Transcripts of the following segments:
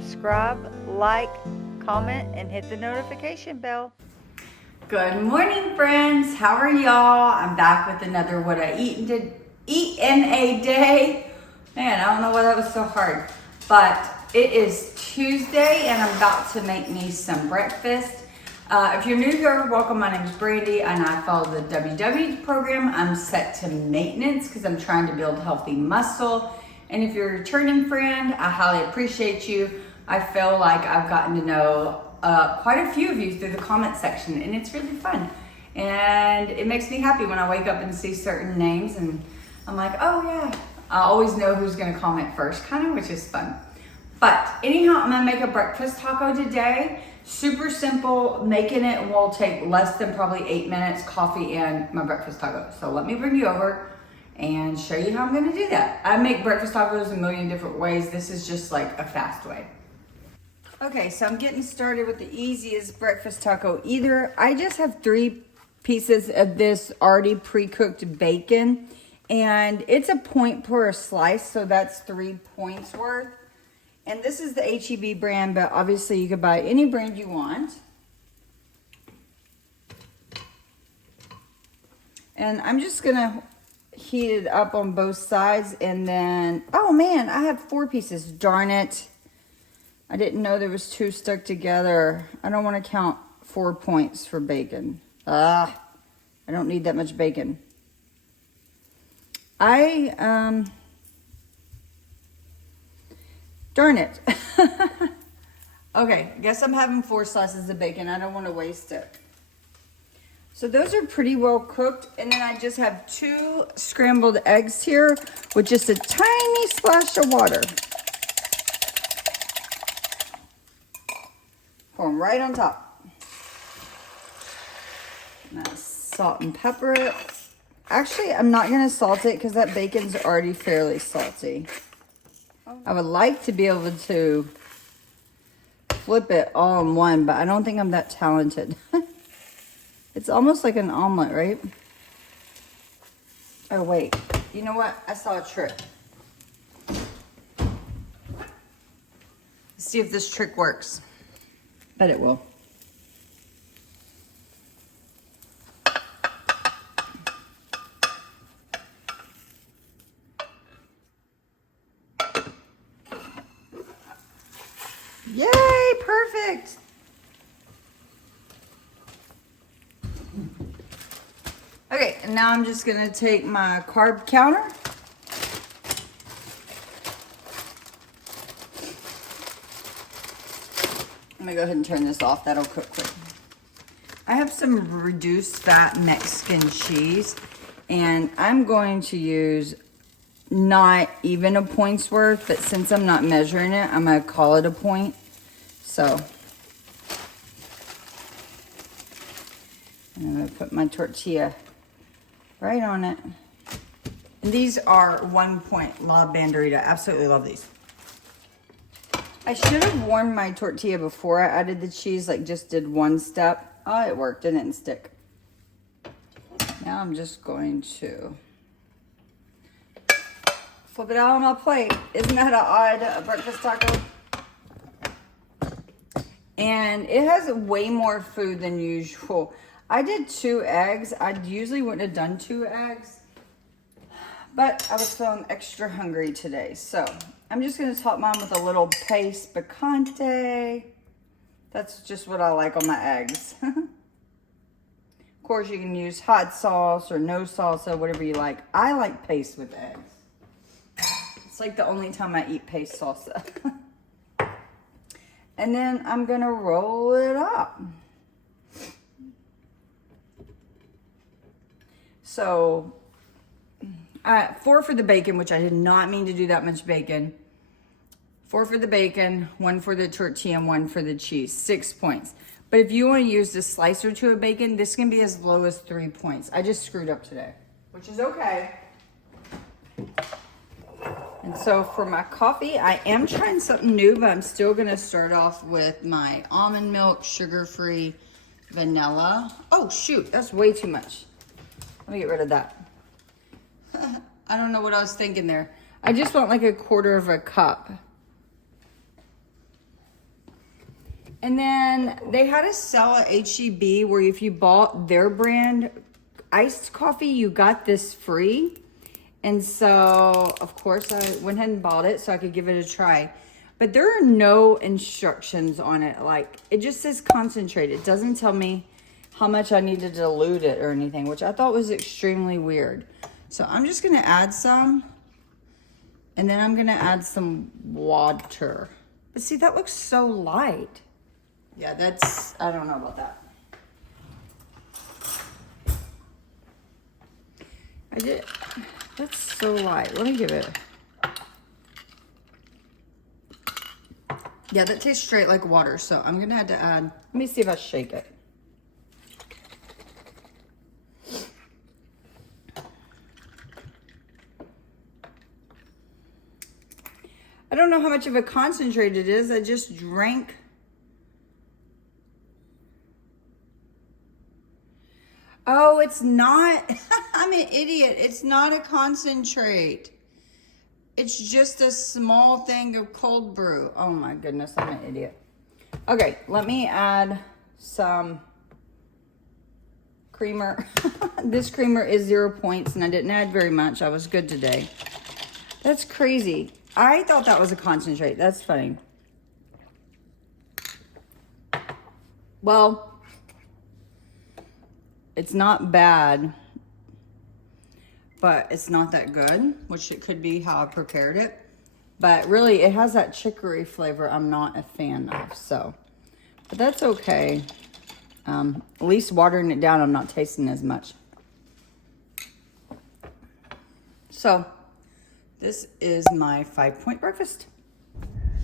subscribe, like, comment, and hit the notification bell. Good morning, friends. How are y'all? I'm back with another what I eat in a day. Man, I don't know why that was so hard, but it is Tuesday and I'm about to make me some breakfast. If you're new here, welcome. My name is Brandy and I follow the WW program. I'm set to maintenance because I'm trying to build healthy muscle. And if you're a returning friend, I highly appreciate you. I feel like I've gotten to know quite a few of you through the comment section, and it's really fun. And it makes me happy when I wake up and see certain names and I'm like, oh yeah, I always know who's gonna comment first, kind of, which is fun. But anyhow, I'm gonna make a breakfast taco today. Super simple, making it will take less than probably 8 minutes, coffee and my breakfast taco. So let me bring you over and show you how I'm gonna do that. I make breakfast tacos a million different ways. This is just like a fast way. Okay, so I'm getting started with the easiest breakfast taco. I just have 3 pieces of this already pre-cooked bacon, and it's a point per slice, so that's 3 points worth. And this is the HEB brand, but obviously you could buy any brand you want. And I'm just gonna heat it up on both sides, and then, oh man, I have 4 pieces, darn it. I didn't know there was 2 stuck together. I don't want to count 4 points for bacon. I don't need that much bacon. Darn it. Okay, guess I'm having 4 slices of bacon. I don't want to waste it. So those are pretty well cooked. And then I just have 2 scrambled eggs here with just a tiny splash of water. Pour them right on top. Now salt and pepper it. Actually, I'm not going to salt it because that bacon's already fairly salty. I would like to be able to flip it all in one, but I don't think I'm that talented. It's almost like an omelet, right? Oh, wait. You know what? I saw a trick. Let's see if this trick works. Bet it will. Yay, perfect. Okay, and now I'm just gonna take my carb counter. I'm gonna go ahead and turn this off, that'll cook quick. I have some reduced fat Mexican cheese, and I'm going to use not even a point's worth, but since I'm not measuring it, I'm gonna call it a point. So, I'm gonna put my tortilla right on it. And these are 1 point La Banderita. Absolutely love these. I should have warmed my tortilla before I added the cheese, like just did 1 step. Oh, it worked, it didn't stick. Now I'm just going to flip it out on my plate. Isn't that an odd breakfast taco? And it has way more food than usual. I did 2 eggs. I usually wouldn't have done 2 eggs, but I was feeling extra hungry today. So I'm just gonna top mine with a little paste picante. That's just what I like on my eggs. Of course, you can use hot sauce or no salsa, whatever you like. I like paste with eggs. It's like the only time I eat paste salsa. And then I'm gonna roll it up. So, 4 for the bacon, which I did not mean to do that much bacon. 4 for the bacon, 1 for the tortilla, and 1 for the cheese. 6 points. But if you want to use a slice or 2 of bacon, this can be as low as 3 points. I just screwed up today, which is okay. And so for my coffee, I am trying something new, but I'm still gonna start off with my almond milk, sugar-free, vanilla. Oh shoot, that's way too much. Let me get rid of that. I don't know what I was thinking there. I just want like 1/4 cup. And then they had a sale at HEB where if you bought their brand iced coffee, you got this free. And so, of course, I went ahead and bought it so I could give it a try. But there are no instructions on it. Like, it just says concentrate. It doesn't tell me how much I need to dilute it or anything, which I thought was extremely weird. So I'm just going to add some. And then I'm going to add some water. But see, that looks so light. Yeah, that's, I don't know about that. That's so light. Let me give it. Yeah, that tastes straight like water. So I'm going to have to add, let me see if I shake it. I don't know how much of a concentrate it is. I just drank. Oh, it's not. I'm an idiot. It's not a concentrate. It's just a small thing of cold brew. Oh my goodness, I'm an idiot. Okay, let me add some creamer. This creamer is 0 points and I didn't add very much. I was good today. That's crazy. I thought that was a concentrate. That's funny. Well, it's not bad, but it's not that good, which it could be how I prepared it. But really, it has that chicory flavor I'm not a fan of, so. But that's okay. At least watering it down, I'm not tasting as much. So, this is my 5-point breakfast.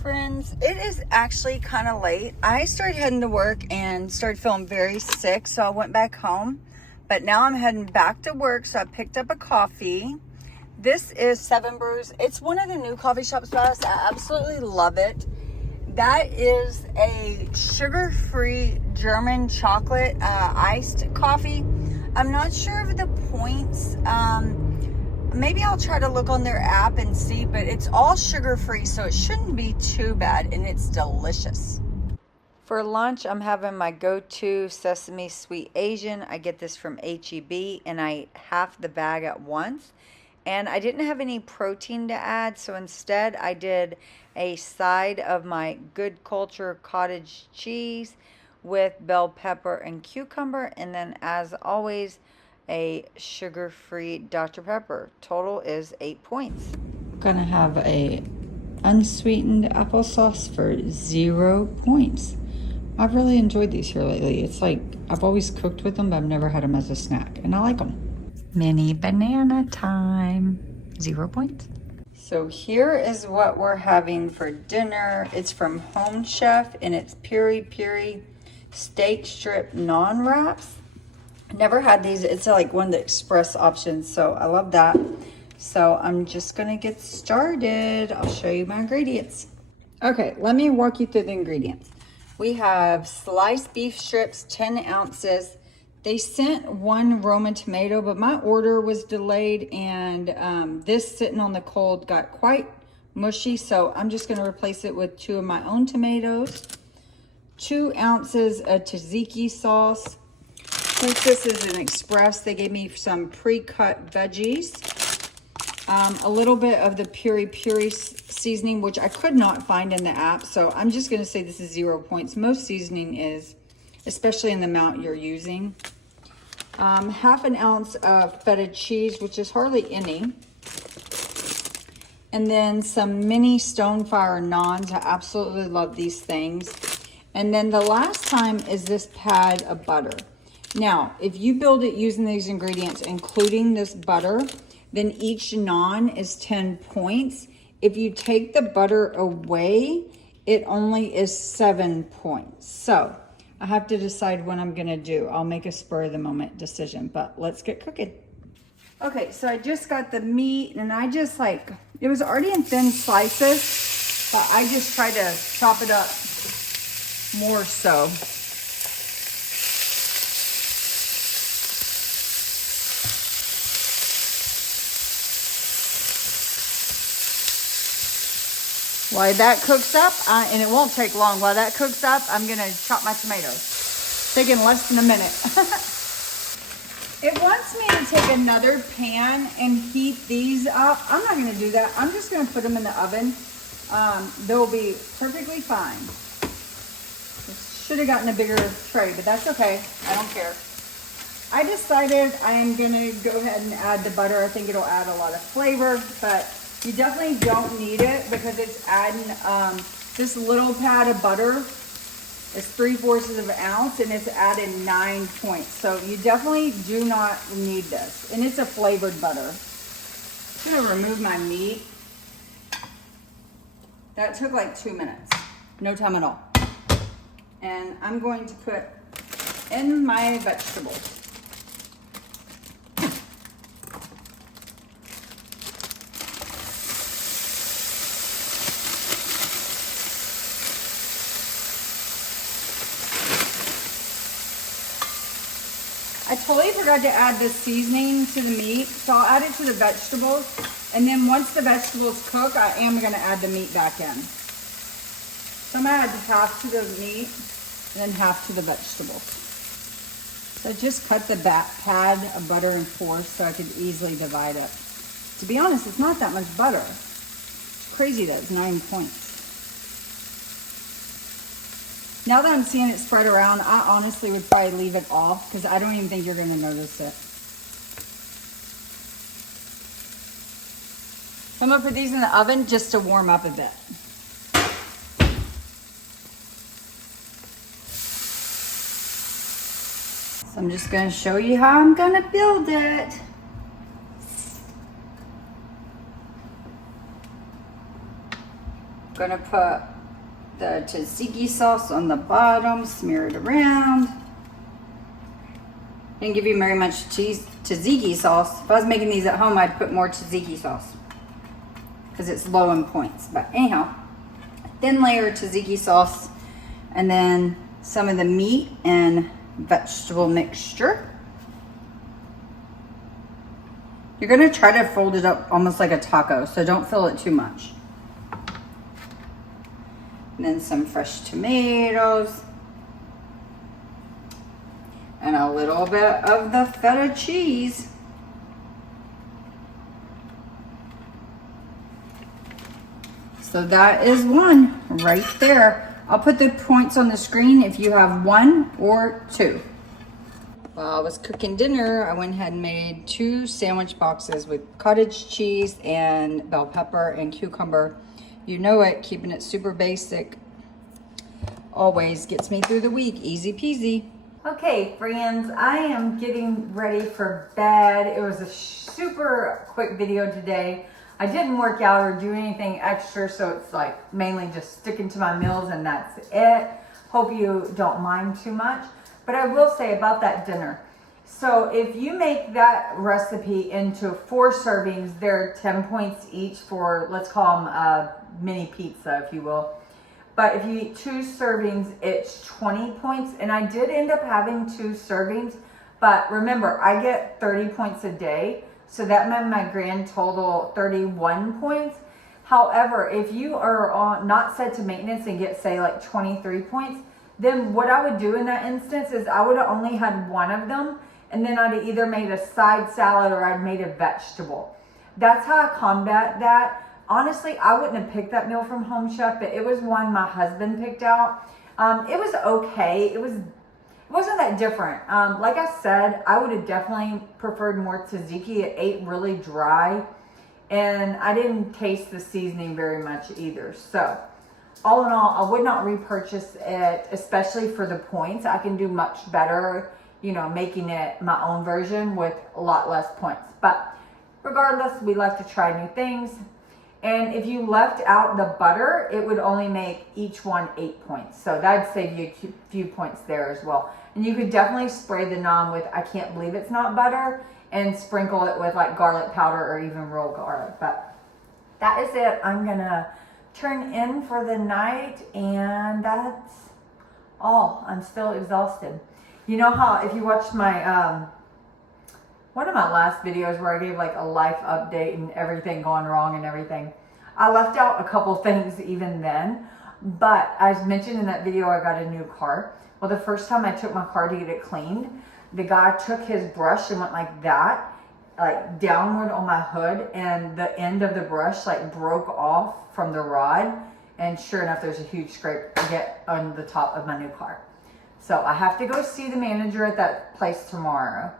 Friends, it is actually kind of late. I started heading to work and started feeling very sick, so I went back home. But now I'm heading back to work, so I picked up a coffee. This is 7 Brews. It's one of the new coffee shops by us. I absolutely love it. That is a sugar-free German chocolate iced coffee. I'm not sure of the points. Maybe I'll try to look on their app and see, but it's all sugar-free, so it shouldn't be too bad, and it's delicious. For lunch, I'm having my go-to sesame sweet Asian. I get this from HEB, and I eat half the bag at once. And I didn't have any protein to add, so instead I did a side of my Good Culture cottage cheese with bell pepper and cucumber, and then as always, a sugar-free Dr. Pepper. Total is 8 points. I'm gonna have a unsweetened applesauce for 0 points. I've really enjoyed these here lately. It's like I've always cooked with them, but I've never had them as a snack, and I like them. Mini banana time. 0 points. So here is what we're having for dinner. It's from Home Chef, and it's piri piri steak strip non-wraps. Never had these. It's like one of the express options, so I love that. So I'm just gonna get started. I'll show you my ingredients. Okay, let me walk you through the ingredients. We have sliced beef strips, 10 ounces. They sent 1 Roma tomato, but my order was delayed, and this sitting on the cold got quite mushy, so I'm just gonna replace it with 2 of my own tomatoes. 2 ounces of tzatziki sauce. Since this is an express, they gave me some pre-cut veggies. A little bit of the piri piri seasoning, which I could not find in the app, so I'm just gonna say this is 0 points. Most seasoning is, especially in the amount you're using. Half an ounce of feta cheese, which is hardly any. And then some mini Stonefire naans. I absolutely love these things. And then the last time is this pad of butter. Now, if you build it using these ingredients, including this butter, then each naan is 10 points. If you take the butter away, it only is 7 points. So I have to decide what I'm gonna do. I'll make a spur of the moment decision, but let's get cooking. Okay, so I just got the meat, and I just it was already in thin slices, but I just tried to chop it up more so. While that cooks up, and it won't take long, while that cooks up, I'm gonna chop my tomatoes. Taking less than a minute. It wants me to take another pan and heat these up. I'm not gonna do that. I'm just gonna put them in the oven. They'll be perfectly fine. Should have gotten a bigger tray, but that's okay. I don't care. I decided I am gonna go ahead and add the butter. I think it'll add a lot of flavor, but you definitely don't need it because it's adding this little pad of butter is 3/4 of an ounce and it's added 9 points. So you definitely do not need this. And it's a flavored butter. I'm gonna remove my meat. That took like 2 minutes. No time at all. And I'm going to put in my vegetables. I totally forgot to add the seasoning to the meat, so I'll add it to the vegetables. And then once the vegetables cook, I am gonna add the meat back in. So I'm gonna add half to the meat and then half to the vegetables. So I just cut the pad of butter in 4 so I could easily divide it. To be honest, it's not that much butter. It's crazy that it's 9 points. Now that I'm seeing it spread around, I honestly would probably leave it off because I don't even think you're gonna notice it. So I'm gonna put these in the oven just to warm up a bit. So I'm just gonna show you how I'm gonna build it. Gonna put the tzatziki sauce on the bottom, smear it around. Didn't give you very much tzatziki sauce. If I was making these at home, I'd put more tzatziki sauce because it's low in points. But anyhow, thin layer of tzatziki sauce, and then some of the meat and vegetable mixture. You're gonna try to fold it up almost like a taco, so don't fill it too much. And then some fresh tomatoes. And a little bit of the feta cheese. So that is one right there. I'll put the points on the screen if you have 1 or 2. While I was cooking dinner, I went ahead and made 2 sandwich boxes with cottage cheese and bell pepper and cucumber. You know it, keeping it super basic always gets me through the week. Easy peasy. Okay, friends, I am getting ready for bed. It was a super quick video today. I didn't work out or do anything extra, so it's like mainly just sticking to my meals and that's it. Hope you don't mind too much. But I will say about that dinner. So if you make that recipe into 4 servings, they're 10 points each for, let's call them a mini pizza, if you will. But if you eat 2 servings, it's 20 points. And I did end up having 2 servings. But remember, I get 30 points a day. So that meant my grand total 31 points. However, if you are not set to maintenance and get, say, like 23 points, then what I would do in that instance is I would have only had 1 of them. And then I'd either made a side salad or I'd made a vegetable. That's how I combat that. Honestly, I wouldn't have picked that meal from Home Chef, but it was one my husband picked out. It was okay. It wasn't that different. Like I said, I would have definitely preferred more tzatziki. It ate really dry, and I didn't taste the seasoning very much either. So, all in all, I would not repurchase it, especially for the points. I can do much better, you know, making it my own version with a lot less points. But regardless, we like to try new things. And if you left out the butter, it would only make each one 8 points. So that'd save you a few points there as well. And you could definitely spray the naan with, I can't believe it's not butter, and sprinkle it with like garlic powder or even real garlic. But that is it. I'm gonna turn in for the night, and that's all. I'm still exhausted. You know how if you watched my one of my last videos where I gave like a life update and everything going wrong and everything, I left out a couple things even then, but as mentioned in that video, I got a new car. Well, the first time I took my car to get it cleaned, the guy took his brush and went like that, like downward on my hood, and the end of the brush like broke off from the rod. And sure enough, there's a huge scrape get on the top of my new car. So I have to go see the manager at that place tomorrow,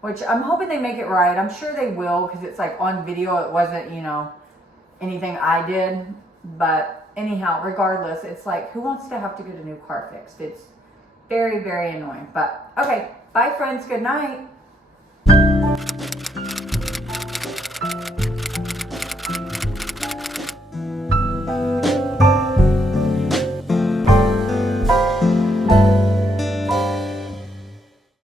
which I'm hoping they make it right. I'm sure they will, because it's like on video. It wasn't, you know, anything I did. But anyhow, regardless, it's like, who wants to have to get a new car fixed? It's very, very annoying. But okay, bye friends, good night.